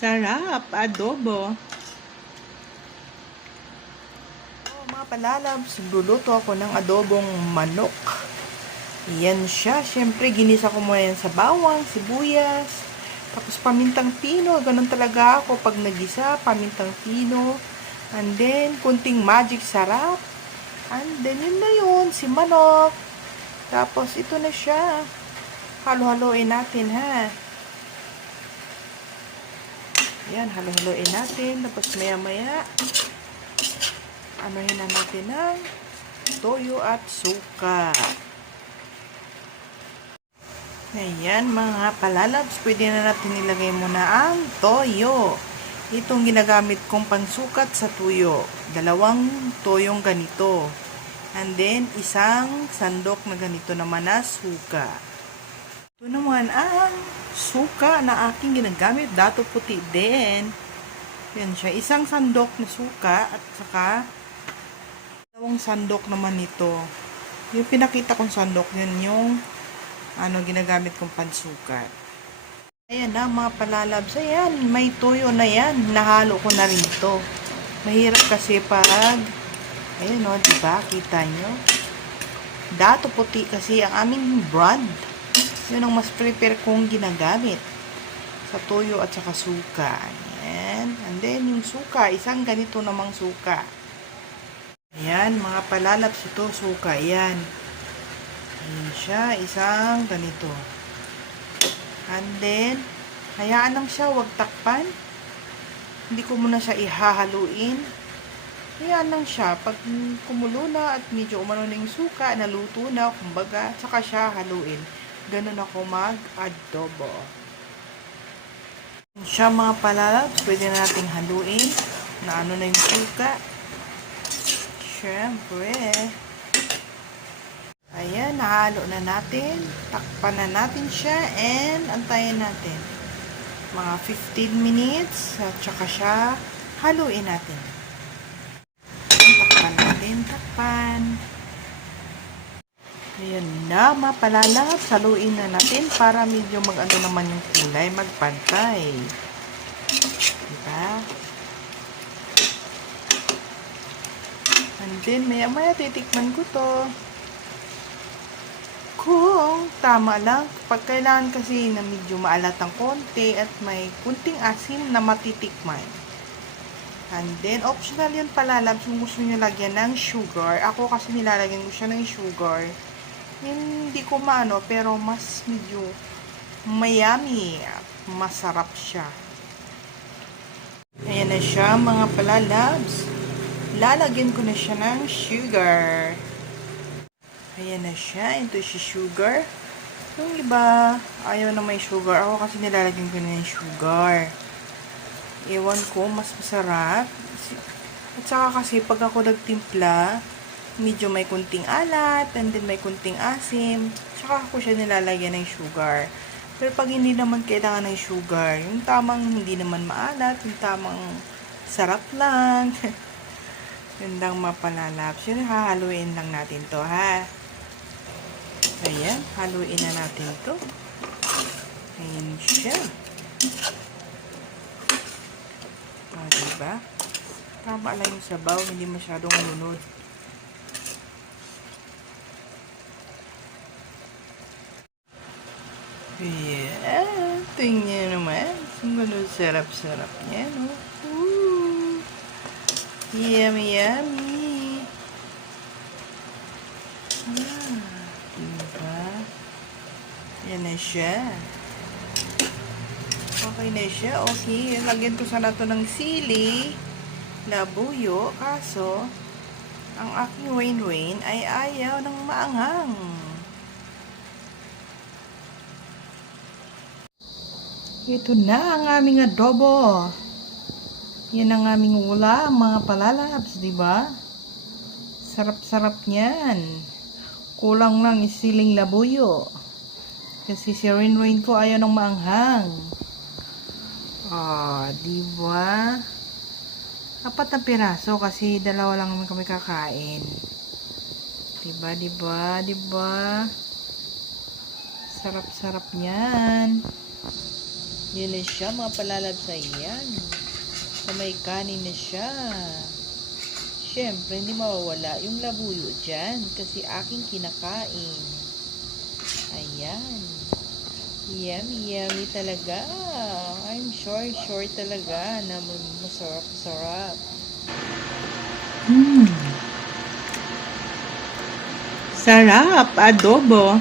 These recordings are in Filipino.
Sarap, adobo. Mga palalabs, luluto ako ng adobong manok. Yan siya. Siyempre, ginisa ko muna yan sa bawang, sibuyas, tapos pamintang pino. Ganun talaga ako pag nagisa, pamintang pino. And then, kunting magic sarap. And then, yun na yun, si manok. Tapos, ito na siya. Halo-haloin natin, ha. Yan, halo-haloin natin. Tapos, maya-maya, anuhin na natin ng toyo at suka. Ayan, mga palalabs, pwede na natin ilagay muna ang toyo. Itong ginagamit kong pansukat sa tuyo. 2 toyong ganito. And then, 1 sandok na ganito naman na suka. Ito naman ang suka na aking ginagamit. Dato puti din. Yan siya. 1 sandok na suka at saka 2 sandok naman ito. Yung pinakita kong sandok, yun yung ginagamit kong pansukat. Ayan na mga palalabs. Ayan, may toyo na yan. Nahalo ko na rin ito. Mahirap kasi pag, ayan o, diba? Kita nyo? Dato puti kasi ang aming brand. Yun ang mas prepare kong ginagamit. Sa toyo at saka suka. Ayan. And then, yung suka, 1 ganito namang suka. Ayan, mga palalabs, ito, suka. Ayan. Ayan siya, 1 ganito. And then, hayaan lang siya, wag takpan. Hindi ko muna siya ihahaluin. Hayaan lang siya. Pag kumulo na at medyo umano na yung suka, naluto na, kumbaga, saka siya haluin. Ganun ako mag-adobo. Siya mga palalabs, pwede na nating haluin na na yung suka. Siyempre. Ayan, nahalo na natin. Takpan na natin siya and antayin natin. Mga 15 minutes at saka siya haluin natin. Takpan natin, takpan. Ayan na, mga palalabs. Haluin na natin para medyo mag-ano naman yung kulay, magpantay. Diba? And then, maya-maya titikman ko to. Kung tama lang, pag kailangan kasi na medyo maalat ang konti at may kunting asim na matitikman. And then, optional yun palalabs kung gusto nyo lagyan ng sugar. Ako kasi nilalagyan ko siya ng sugar. Hindi ko maano, pero mas medyo mayami. Masarap siya. Ayan na siya mga palalabs. Lalagyan ko na siya ng sugar. Ayan na siya. Ito si sugar. Yung iba, ayaw na may sugar. Ako kasi nilalagyan ko na yung sugar. Ewan ko, mas masarap. At saka kasi, pag ako nagtimpla, medyo may kunting alat, and then may kunting asim. Saka ako siya nilalagyan ng sugar. Pero pag hindi naman kailangan ng sugar, yung tamang hindi naman maalat, yung tamang sarap lang. Yun lang mapalalabs. Yun, hahaluin lang natin to, ha? Ayan, haluin na natin to. Ayan siya. Diba? Tama lang yung sabaw, hindi masyadong lunod. Ayan, tingnan naman. Ang sarap-sarap niya, no? Ooh. Yummy, yummy. Diba? Yan na siya. Okay na siya. Okay. Lagyan ko sana to ng sili, labuyo. Kaso, ang aking Wayne ay ayaw ng maanghang. Ito na ang aming adobo. Yan ang aming ulam, mga palalabs, diba? Sarap-sarap niyan. Kulang lang isiling labuyo. Kasi si Rain ko ayaw ng maanghang. Diba? 4 na piraso kasi 2 lang naman kami kakain. Diba, diba, diba? Sarap-sarap niyan. Yun na siya, mga palalabs. Ayan. So, may kanin na siya. Siyempre, hindi mawawala yung labuyo dyan kasi aking kinakain. Ayan. Yummy, yummy talaga. I'm sure talaga na masarap. Sarap, adobo.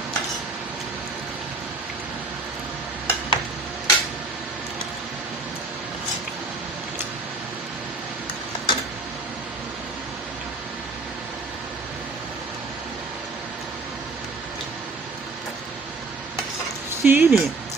Sili.